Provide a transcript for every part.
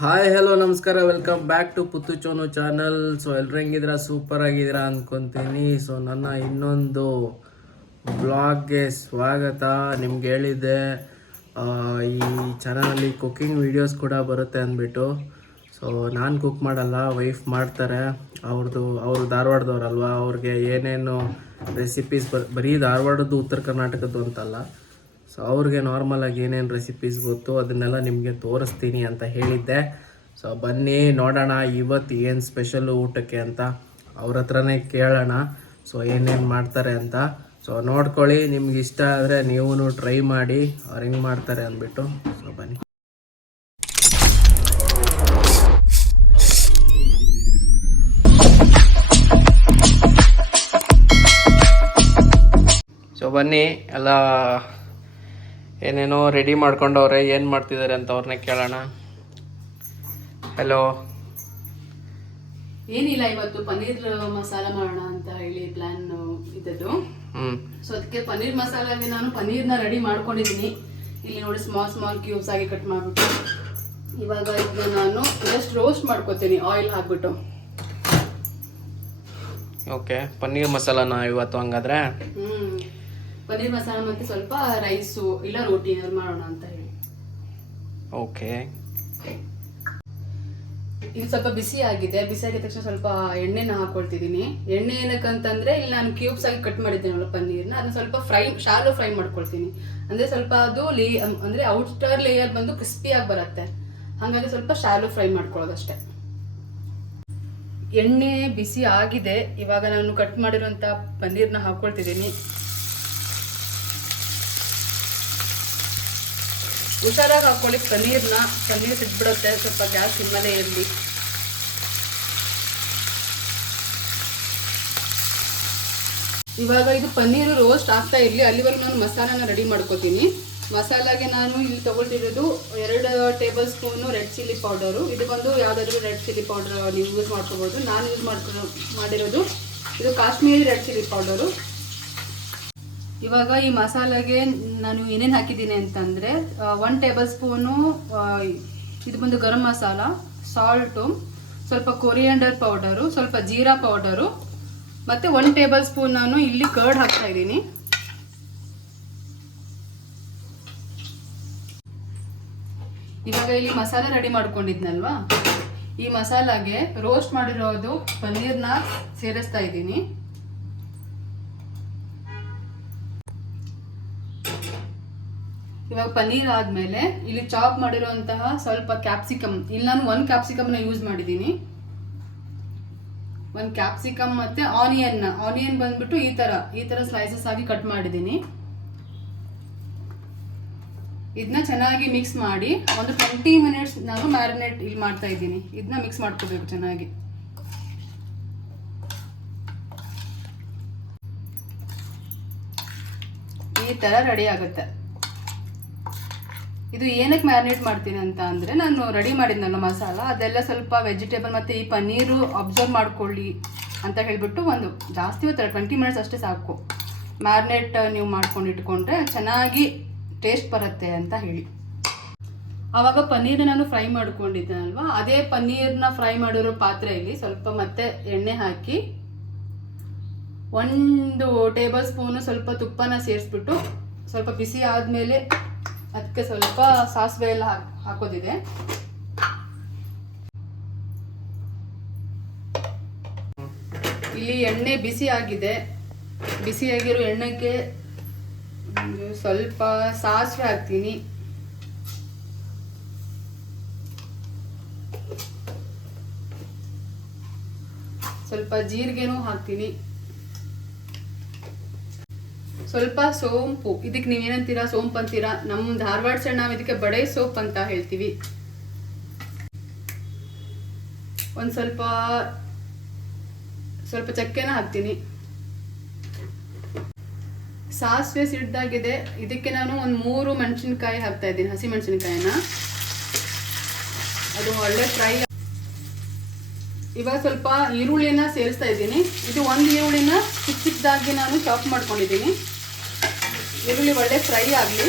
Hi hello ನಮಸ್ಕಾರ, welcome back to Puttu Chonu channel. So ಎಲ್ಲರೂ ಹೆಂಗಿದ್ದೀರಾ? ಸೂಪರ್ ಆಗಿದ್ದೀರಾ ಅಂದ್ಕೊತೀನಿ. ಸೊ ನನ್ನ ಇನ್ನೊಂದು ಬ್ಲಾಗ್ಗೆ ಸ್ವಾಗತ. ನಿಮ್ಗೆ ಹೇಳಿದ್ದೆ ಈ ಚಾನಲಲ್ಲಿ ಕುಕ್ಕಿಂಗ್ ವೀಡಿಯೋಸ್ ಕೂಡ ಬರುತ್ತೆ ಅಂದ್ಬಿಟ್ಟು. ಸೊ ನಾನು ಕುಕ್ ಮಾಡಲ್ಲ, ವೈಫ್ ಮಾಡ್ತಾರೆ. ಅವರು ಧಾರವಾಡದವ್ರಲ್ವ, ಅವ್ರಿಗೆ ಏನೇನು ರೆಸಿಪೀಸ್ ಬರೀ ಧಾರವಾಡದ್ದು ಉತ್ತರ ಕರ್ನಾಟಕದ್ದು ಅಂತಲ್ಲ, ಸೊ ಅವ್ರಿಗೆ ನಾರ್ಮಲಾಗಿ ಏನೇನು ರೆಸಿಪೀಸ್ ಗೊತ್ತು ಅದನ್ನೆಲ್ಲ ನಿಮಗೆ ತೋರಿಸ್ತೀನಿ ಅಂತ ಹೇಳಿದ್ದೆ. ಸೊ ಬನ್ನಿ ನೋಡೋಣ ಇವತ್ತು ಏನು ಸ್ಪೆಷಲ್ಲು ಊಟಕ್ಕೆ ಅಂತ ಅವ್ರ ಹತ್ರನೇ ಕೇಳೋಣ. ಸೊ ಏನೇನು ಮಾಡ್ತಾರೆ ಅಂತ ಸೊ ನೋಡ್ಕೊಳ್ಳಿ. ನಿಮ್ಗೆ ಇಷ್ಟ ಆದರೆ ನೀವು ಟ್ರೈ ಮಾಡಿ ಅವ್ರು ಹೆಂಗೆ ಮಾಡ್ತಾರೆ ಅಂದ್ಬಿಟ್ಟು. ಸೊ ಬನ್ನಿ. ಸೊ ಬನ್ನಿ, ಎಲ್ಲ ಏನೇನೋ ರೆಡಿ ಮಾಡ್ಕೊಂಡವ್ರೆ, ಏನು ಮಾಡ್ತಿದ್ದಾರೆ ಅಂತ ಅವ್ರನ್ನೇ ಕೇಳೋಣ. ಹಲೋ. ಏನಿಲ್ಲ, ಇವತ್ತು ಪನ್ನೀರ್ ಮಸಾಲ ಮಾಡೋಣ ಅಂತ ಹೇಳಿ ಪ್ಲಾನ್ ಇದ್ದದ್ದು. ಸೊ ಅದಕ್ಕೆ ಪನ್ನೀರ್ ಮಸಾಲಾಗೆ ನಾನು ಪನ್ನೀರ್ನ ರೆಡಿ ಮಾಡ್ಕೊಂಡಿದ್ದೀನಿ. ಇಲ್ಲಿ ನೋಡಿ, ಸ್ಮಾಲ್ ಸ್ಮಾಲ್ ಕ್ಯೂಬ್ಸ್ ಆಗಿ ಕಟ್ ಮಾಡ್ಬಿಟ್ಟು ಇವಾಗ ಇದನ್ನ ನಾನು ಜಸ್ಟ್ ರೋಸ್ಟ್ ಮಾಡ್ಕೊತೀನಿ ಆಯಿಲ್ ಹಾಕ್ಬಿಟ್ಟು. ಓಕೆ, ಪನ್ನೀರ್ ಮಸಾಲಾನ ಇವತ್ತು ಹಂಗಾದ್ರೆ. ಪನ್ನೀರ್ ಮಸಾಲ ಮತ್ತೆ ಸ್ವಲ್ಪ ರೈಸು ಇಲ್ಲ ರೋಟಿ ಏನಾದ್ರು ಮಾಡೋಣ ಅಂತ ಹೇಳಿ. ಓಕೆ, ಇದು ಸ್ವಲ್ಪ ಬಿಸಿ ಆಗಿದೆ. ಬಿಸಿ ಆಗಿದ ತಕ್ಷಣ ಸ್ವಲ್ಪ ಎಣ್ಣೆನ ಹಾಕೊಳ್ತಿದ್ದೀನಿ. ಎಣ್ಣೆ ಏನಕ್ಕಂತಂದ್ರೆ, ಇಲ್ಲಿ ನಾನು ಕ್ಯೂಬ್ಸ್ ಆಗಿ ಕಟ್ ಮಾಡಿದ್ದೀನಲ್ಲ ಪನ್ನೀರ್ನ, ಅದನ್ನ ಸ್ವಲ್ಪ ಶಾಲೋ ಫ್ರೈ ಮಾಡ್ಕೊಳ್ತೀನಿ. ಅಂದ್ರೆ ಸ್ವಲ್ಪ ಅದು ಅಂದ್ರೆ ಔಟರ್ ಲೇಯರ್ ಬಂದು ಕ್ರಿಸ್ಪಿ ಆಗಿ ಬರುತ್ತೆ. ಹಾಗಾಗಿ ಸ್ವಲ್ಪ ಶಾಲೋ ಫ್ರೈ ಮಾಡ್ಕೊಳ್ಳೋದಷ್ಟೇ. ಎಣ್ಣೆ ಬಿಸಿ ಆಗಿದೆ. ಇವಾಗ ನಾನು ಕಟ್ ಮಾಡಿರುವಂತ ಪನ್ನೀರ್ನ ಹಾಕೊಳ್ತಿದ್ದೀನಿ. ಹುಷಾರಾಗಿ ಹಾಕೊಳ್ಳಿ ಪನ್ನೀರ್ ಸಿಟ್ಬಿಡುತ್ತೆ. ಸ್ವಲ್ಪ ಗ್ಯಾಸ್ ಸಿಮ್ಮಲ್ಲೇ ಇರಲಿ. ಇವಾಗ ಇದು ಪನ್ನೀರು ರೋಸ್ಟ್ ಆಗ್ತಾ ಇರಲಿ, ಅಲ್ಲಿವರೆಗೂ ನಾನು ಮಸಾಲಾನ ರೆಡಿ ಮಾಡ್ಕೋತೀನಿ. ಮಸಾಲಾಗೆ ನಾನು ಇಲ್ಲಿ ತಗೊಳ್ತಿರೋದು 2 table spoon red chilli powder. ಇದು ಬಂದು ಯಾವುದಾದ್ರೂ ರೆಡ್ ಚಿಲ್ಲಿ ಪೌಡರ್ ನೀವು ಯೂಸ್ ಮಾಡ್ಕೋಬೋದು. ನಾನು ಯೂಸ್ ಮಾಡಿರೋದು ಇದು ಕಾಶ್ಮೀರಿ ರೆಡ್ ಚಿಲ್ಲಿ ಪೌಡರು. ಇವಾಗ ಈ ಮಸಾಲೆಗೆ ನಾನು ಏನೇನು ಹಾಕಿದ್ದೀನಿ ಅಂತಂದರೆ, 1 ಟೇಬಲ್ ಸ್ಪೂನು ಇದು ಬಂದು ಗರಂ ಮಸಾಲ, ಸಾಲ್ಟು, ಸ್ವಲ್ಪ ಕೊರಿಯಾಂಡರ್ ಪೌಡರು, ಸ್ವಲ್ಪ ಜೀರಾ ಪೌಡರು, ಮತ್ತು 1 ಟೇಬಲ್ ಸ್ಪೂನ್ ನಾನು ಇಲ್ಲಿ ಕರ್ಡ್ ಹಾಕ್ತಾ ಇದ್ದೀನಿ. ಇವಾಗ ಇಲ್ಲಿ ಮಸಾಲೆ ರೆಡಿ ಮಾಡ್ಕೊಂಡಿದ್ನಲ್ವಾ, ಈ ಮಸಾಲಾಗೆ ರೋಸ್ಟ್ ಮಾಡಿರೋದು ಪನ್ನೀರ್ನ ಸೇರಿಸ್ತಾ ಇದ್ದೀನಿ. ಇವಾಗ ಪನ್ನೀರ್ ಆದ್ಮೇಲೆ ಇಲ್ಲಿ ಚಾಪ್ ಮಾಡಿರುವಂತಹ ಸ್ವಲ್ಪ ಕ್ಯಾಪ್ಸಿಕಮ್, ಇಲ್ಲಿ ನಾನು 1 ಕ್ಯಾಪ್ಸಿಕಮ್ನ ಯೂಸ್ ಮಾಡಿದ್ದೀನಿ. 1 ಕ್ಯಾಪ್ಸಿಕಮ್ ಮತ್ತೆ ಆನಿಯನ್ ಬಂದ್ಬಿಟ್ಟು ಈ ತರ ಸ್ಲೈಸಸ್ ಆಗಿ ಕಟ್ ಮಾಡಿದ್ದೀನಿ. ಇದನ್ನ ಚೆನ್ನಾಗಿ ಮಿಕ್ಸ್ ಮಾಡಿ ಒಂದು 20 ಮಿನಿಟ್ಸ್ ನಾನು ಮ್ಯಾರಿನೇಟ್ ಇಲ್ಲಿ ಮಾಡ್ತಾ ಇದ್ದೀನಿ. ಇದನ್ನ ಮಿಕ್ಸ್ ಮಾಡ್ಕೋಬೇಕು ಚೆನ್ನಾಗಿ. ಈ ತರ ರೆಡಿ ಆಗುತ್ತೆ. ಇದು ಏನಕ್ಕೆ ಮ್ಯಾರಿನೇಟ್ ಮಾಡ್ತೀನಿ ಅಂತ ಅಂದರೆ, ನಾನು ರೆಡಿ ಮಾಡಿದ್ನಲ್ಲ ಮಸಾಲ, ಅದೆಲ್ಲ ಸ್ವಲ್ಪ ವೆಜಿಟೇಬಲ್ ಮತ್ತು ಈ ಪನ್ನೀರು ಅಬ್ಸರ್ವ್ ಮಾಡ್ಕೊಳ್ಳಿ ಅಂತ ಹೇಳಿಬಿಟ್ಟು ಒಂದು ಜಾಸ್ತಿ ಹೊತ್ತು 20 ಮಿನಿಟ್ಸ್ ಅಷ್ಟೇ ಸಾಕು. ಮ್ಯಾರಿನೇಟ್ ನೀವು ಮಾಡ್ಕೊಂಡು ಇಟ್ಕೊಂಡ್ರೆ ಚೆನ್ನಾಗಿ ಟೇಸ್ಟ್ ಬರುತ್ತೆ ಅಂತ ಹೇಳಿ. ಆವಾಗ ಪನ್ನೀರ್ನ ನಾನು ಫ್ರೈ ಮಾಡ್ಕೊಂಡಿದ್ದೇನಲ್ವಾ, ಅದೇ ಪನ್ನೀರ್ನ ಫ್ರೈ ಮಾಡಿರೋ ಪಾತ್ರೆಯಲ್ಲಿ ಸ್ವಲ್ಪ ಮತ್ತೆ ಎಣ್ಣೆ ಹಾಕಿ 1 ಟೇಬಲ್ ಸ್ಪೂನು ಸ್ವಲ್ಪ ತುಪ್ಪನ ಸೇರಿಸ್ಬಿಟ್ಟು, ಸ್ವಲ್ಪ ಬಿಸಿ ಆದಮೇಲೆ ಅದಕ್ಕೆ ಸ್ವಲ್ಪ ಸಾಸಿವೆ ಎಲ್ಲ ಹಾಕೋದಿದೆ. ಇಲ್ಲಿ ಎಣ್ಣೆ ಬಿಸಿ ಆಗಿದೆ. ಬಿಸಿಯಾಗಿರೋ ಎಣ್ಣೆಗೆ ಸ್ವಲ್ಪ ಸಾಸಿವೆ ಹಾಕ್ತೀನಿ. ಸ್ವಲ್ಪ ಜೀರಿಗೆನೂ ಹಾಕ್ತೀನಿ. ಸ್ವಲ್ಪ ಸೋಂಪು, ಇದಕ್ಕೆ ನೀವೇನಂತೀರಾ, ಸೋಂಪು ಅಂತೀರಾ, ನಮ್ಮ ಧಾರವಾಡ ಸೈಡ್ ನಾವು ಇದಕ್ಕೆ ಬಡೆ ಸೋಪ್ ಅಂತ ಹೇಳ್ತೀವಿ. ಒಂದು ಸ್ವಲ್ಪ ಚಕ್ಕೆನ ಹಾಕ್ತೀನಿ. ಸಾಸಿವೆ ಸಿಡ್ದಾಗಿದೆ. ಇದಕ್ಕೆ ನಾನು ಒಂದು 3 ಮೆಣಸಿನ್ಕಾಯಿ ಹಾಕ್ತಾ ಇದ್ದೀನಿ, ಹಸಿ ಮೆಣಸಿನ್ಕಾಯಿನ. ಅದು ಒಳ್ಳೆ ಫ್ರೈ. ಇವಾಗ ಸ್ವಲ್ಪ ಈರುಳ್ಳಿನ ಸೇರಿಸ್ತಾ ಇದ್ದೀನಿ. ಇದು 1 ಈರುಳ್ಳಿನ ಚಿಕ್ಕದಾಗಿ ನಾನು ಚಾಪ್ ಮಾಡ್ಕೊಂಡಿದ್ದೀನಿ. ಈರುಳ್ಳಿ ಒಳ್ಳೆ ಫ್ರೈ ಆಗಲಿ.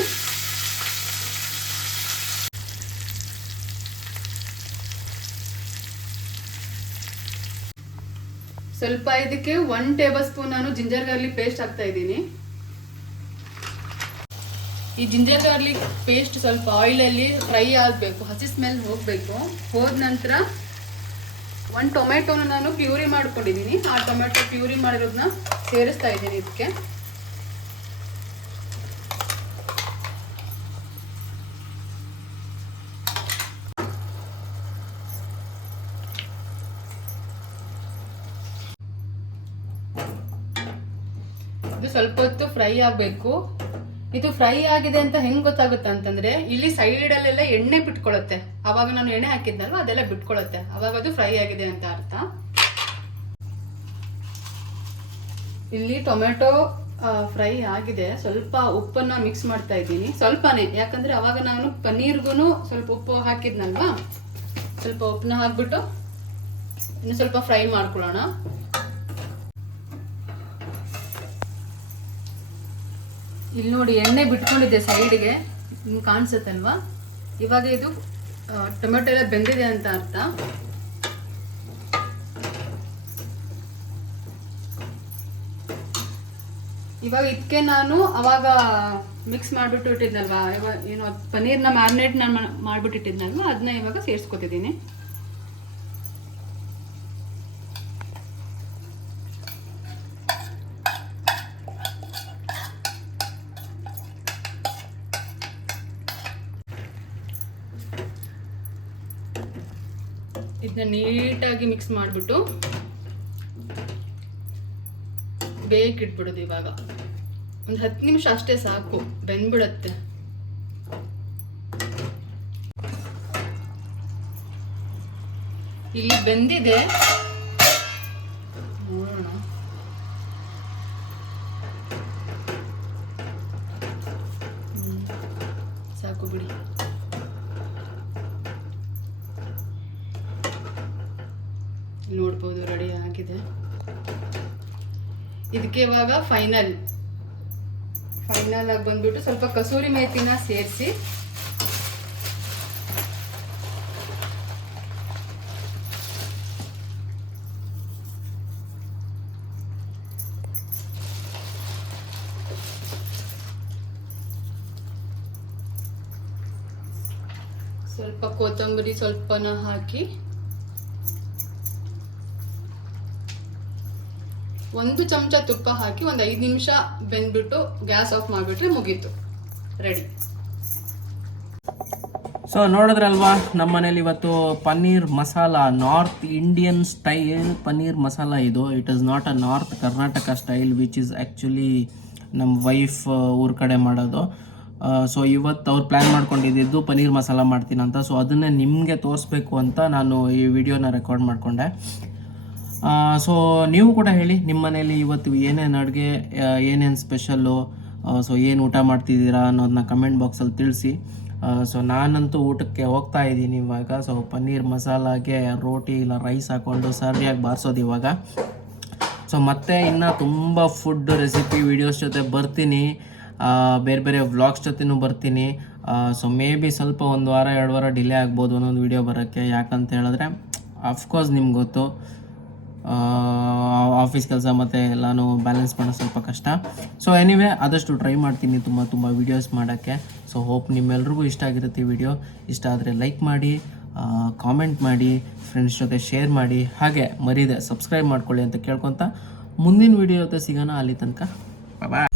ಸ್ವಲ್ಪ ಇದಕ್ಕೆ 1 ಟೇಬಲ್ ಸ್ಪೂನ್ ನಾನು ಜಿಂಜರ್ ಗಾರ್ಲಿಕ್ ಪೇಸ್ಟ್ ಹಾಕ್ತಾ ಇದ್ದೀನಿ. ಈ ಜಿಂಜರ್ ಗಾರ್ಲಿಕ್ ಪೇಸ್ಟ್ ಸ್ವಲ್ಪ ಆಯಿಲಲ್ಲಿ ಫ್ರೈ ಆಗಬೇಕು, ಹಸಿ ಸ್ಮೆಲ್ ಹೋಗಬೇಕು. ಹೋದ ನಂತರ 1 ಟೊಮೆಟೊನ ನಾನು ಪ್ಯೂರಿ ಮಾಡ್ಕೊಂಡಿದ್ದೀನಿ. ಆ ಟೊಮೆಟೊ ಪ್ಯೂರಿ ಮಾಡಿರೋದನ್ನ ಸೇರಿಸ್ತಾ ಇದ್ದೀನಿ ಇದಕ್ಕೆ. ಇದು ಸ್ವಲ್ಪ ಹೊತ್ತು ಫ್ರೈ ಆಗಬೇಕು. ಇದು ಫ್ರೈ ಆಗಿದೆ ಅಂತ ಹೆಂಗ್ ಗೊತ್ತಾಗುತ್ತೆ ಅಂತಂದ್ರೆ ಇಲ್ಲಿ ಸೈಡ್ ಅಲ್ಲೆಲ್ಲ ಎಣ್ಣೆ ಬಿಟ್ಕೊಳ್ಳುತ್ತೆ. ಅವಾಗ ನಾನು ಎಣ್ಣೆ ಹಾಕಿದ್ನಲ್ವ ಅದೆಲ್ಲ ಬಿಟ್ಕೊಳ್ಳುತ್ತೆ, ಅವಾಗ ಅದು ಫ್ರೈ ಆಗಿದೆ ಅಂತ ಅರ್ಥ. ಇಲ್ಲಿ ಟೊಮೆಟೊ ಫ್ರೈ ಆಗಿದೆ. ಸ್ವಲ್ಪ ಉಪ್ಪನ್ನ ಮಿಕ್ಸ್ ಮಾಡ್ತಾ ಇದ್ದೀನಿ, ಸ್ವಲ್ಪನೇ, ಯಾಕಂದ್ರೆ ಅವಾಗ ನಾನು ಪನ್ನೀರ್ಗು ಸ್ವಲ್ಪ ಉಪ್ಪು ಹಾಕಿದ್ನಲ್ವಾ, ಸ್ವಲ್ಪ ಉಪ್ಪನ್ನ ಹಾಕ್ಬಿಟ್ಟು ಇನ್ನು ಸ್ವಲ್ಪ ಫ್ರೈ ಮಾಡ್ಕೊಳ್ಳೋಣ. ಇಲ್ಲಿ ನೋಡಿ ಎಣ್ಣೆ ಬಿಟ್ಕೊಂಡಿದೆ ಸೈಡ್ಗೆ, ನಿಮ್ಗೆ ಕಾಣಿಸುತ್ತಲ್ವಾ. ಇವಾಗ ಇದು ಟೊಮೆಟೊ ಎಲ್ಲ ಬೆಂದಿದೆ ಅಂತ ಅರ್ಥ. ಇವಾಗ ಇದಕ್ಕೆ ನಾನು ಅವಾಗ ಮಿಕ್ಸ್ ಮಾಡಿಬಿಟ್ಟು ಇಟ್ಟಿದ್ನಲ್ವಾ, ಇವಾಗ ಏನು ಪನ್ನೀರ್ನ ಮ್ಯಾರಿನೇಟ್ ನಾನು ಮಾಡಿಬಿಟ್ಟು ಇಟ್ಟಿದ್ನಲ್ವಾ, ಅದನ್ನ ಇವಾಗ ಸೇರಿಸ್ಕೊತಿದ್ದೀನಿ. ಇದನ್ನ ನೀಟಾಗಿ ಮಿಕ್ಸ್ ಮಾಡಿಬಿಟ್ಟು ಬೇಕಿಟ್ಬಿಡೋದು. ಇವಾಗ ಒಂದು 10 ನಿಮಿಷ ಅಷ್ಟೇ ಸಾಕು, ಬೆಂದ್ಬಿಡತ್ತೆ. ಇಲ್ಲಿ ಬೆಂದಿದೆ, ನೋಡೋಣ. ಸಾಕು ಬಿಡಿ. ನೋಡ್ಬೋದು ರೆಡಿ ಆಗಿದೆ. ಇದಕ್ಕೆ ಇವಾಗ ಫೈನಲ್ ಆಗಿ ಬಂದ್ಬಿಟ್ಟು ಸ್ವಲ್ಪ ಕಸೂರಿ ಮೇಥಿನ ಸೇರಿಸಿ ಸ್ವಲ್ಪ ಕೊತ್ತಂಬರಿ ಸ್ವಲ್ಪನ ಹಾಕಿ 1 ಚಮಚ ತುಪ್ಪ ಹಾಕಿ ಒಂದು 5 ನಿಮಿಷ ಬೆಂದ್ಬಿಟ್ಟು ಗ್ಯಾಸ್ ಆಫ್ ಮಾಡಿಬಿಟ್ರೆ ಮುಗೀತು, ರೆಡಿ. ಸೊ ನೋಡಿದ್ರಲ್ವಾ, ನಮ್ಮ ಮನೇಲಿ ಇವತ್ತು paneer masala, north Indian style paneer masala ಇದು. It is not a north Karnataka style which is actually ನಮ್ಮ ವೈಫ್ ಊರ ಕಡೆ ಮಾಡೋದು. ಸೊ ಇವತ್ತು ಅವ್ರು ಪ್ಲ್ಯಾನ್ ಮಾಡ್ಕೊಂಡಿದ್ದು ಪನ್ನೀರ್ ಮಸಾಲ ಮಾಡ್ತೀನಿ ಅಂತ. ಸೊ ಅದನ್ನೇ ನಿಮಗೆ ತೋರಿಸ್ಬೇಕು ಅಂತ ನಾನು ಈ ವಿಡಿಯೋನ ರೆಕಾರ್ಡ್ ಮಾಡಿಕೊಂಡೆ. ಸೊ ನೀವು ಕೂಡ ಹೇಳಿ ನಿಮ್ಮ ಮನೇಲಿ ಇವತ್ತು ಏನೇನು ಅಡುಗೆ, ಏನೇನು ಸ್ಪೆಷಲ್ಲು, ಸೊ ಏನು ಊಟ ಮಾಡ್ತಿದ್ದೀರಾ ಅನ್ನೋದನ್ನ ಕಮೆಂಟ್ ಬಾಕ್ಸಲ್ಲಿ ತಿಳಿಸಿ. ಸೊ ನಾನಂತೂ ಊಟಕ್ಕೆ ಹೋಗ್ತಾ ಇದ್ದೀನಿ ಇವಾಗ. ಸೊ ಪನ್ನೀರ್ ಮಸಾಲಾಗೆ ರೋಟಿ ಇಲ್ಲ ರೈಸ್ ಹಾಕ್ಕೊಂಡು ಸರಿಯಾಗಿ ಬಾರಿಸೋದು ಇವಾಗ. ಸೊ ಮತ್ತೆ ಇನ್ನು ತುಂಬ ಫುಡ್ ರೆಸಿಪಿ ವೀಡಿಯೋಸ್ ಜೊತೆ ಬರ್ತೀನಿ, ಬೇರೆ ಬೇರೆ ವ್ಲಾಗ್ಸ್ ಜೊತೆನೂ ಬರ್ತೀನಿ. ಸೊ ಮೇ ಬಿ ಸ್ವಲ್ಪ 1 ವಾರ 2 ವಾರ ಡಿಲೇ ಆಗ್ಬೋದು ಒಂದೊಂದು ವೀಡಿಯೋ ಬರೋಕ್ಕೆ. ಯಾಕಂತ ಹೇಳಿದ್ರೆ ಅಫ್ಕೋರ್ಸ್ ನಿಮ್ಗೆ ಗೊತ್ತು, ಆಫೀಸ್ ಕೆಲಸ ಮತ್ತು ಎಲ್ಲನೂ ಬ್ಯಾಲೆನ್ಸ್ ಮಾಡೋದು ಸ್ವಲ್ಪ ಕಷ್ಟ. ಸೊ ಎನಿವೇ ಆದಷ್ಟು ಟ್ರೈ ಮಾಡ್ತೀನಿ ತುಂಬ ವೀಡಿಯೋಸ್ ಮಾಡೋಕ್ಕೆ. ಸೊ ಹೋಪ್ ನಿಮ್ಮೆಲ್ರಿಗೂ ಇಷ್ಟ ಆಗಿರುತ್ತೆ ಈ ವಿಡಿಯೋ. ಇಷ್ಟ ಆದರೆ ಲೈಕ್ ಮಾಡಿ, ಕಾಮೆಂಟ್ ಮಾಡಿ, ಫ್ರೆಂಡ್ಸ್ ಜೊತೆ ಶೇರ್ ಮಾಡಿ, ಹಾಗೆ ಮರೀದೆ ಸಬ್ಸ್ಕ್ರೈಬ್ ಮಾಡ್ಕೊಳ್ಳಿ ಅಂತ ಕೇಳ್ಕೊತ ಮುಂದಿನ ವೀಡಿಯೋ ಜೊತೆ ಸಿಗೋಣ. ಅಲ್ಲಿ ತನಕ ಬಾಯ್.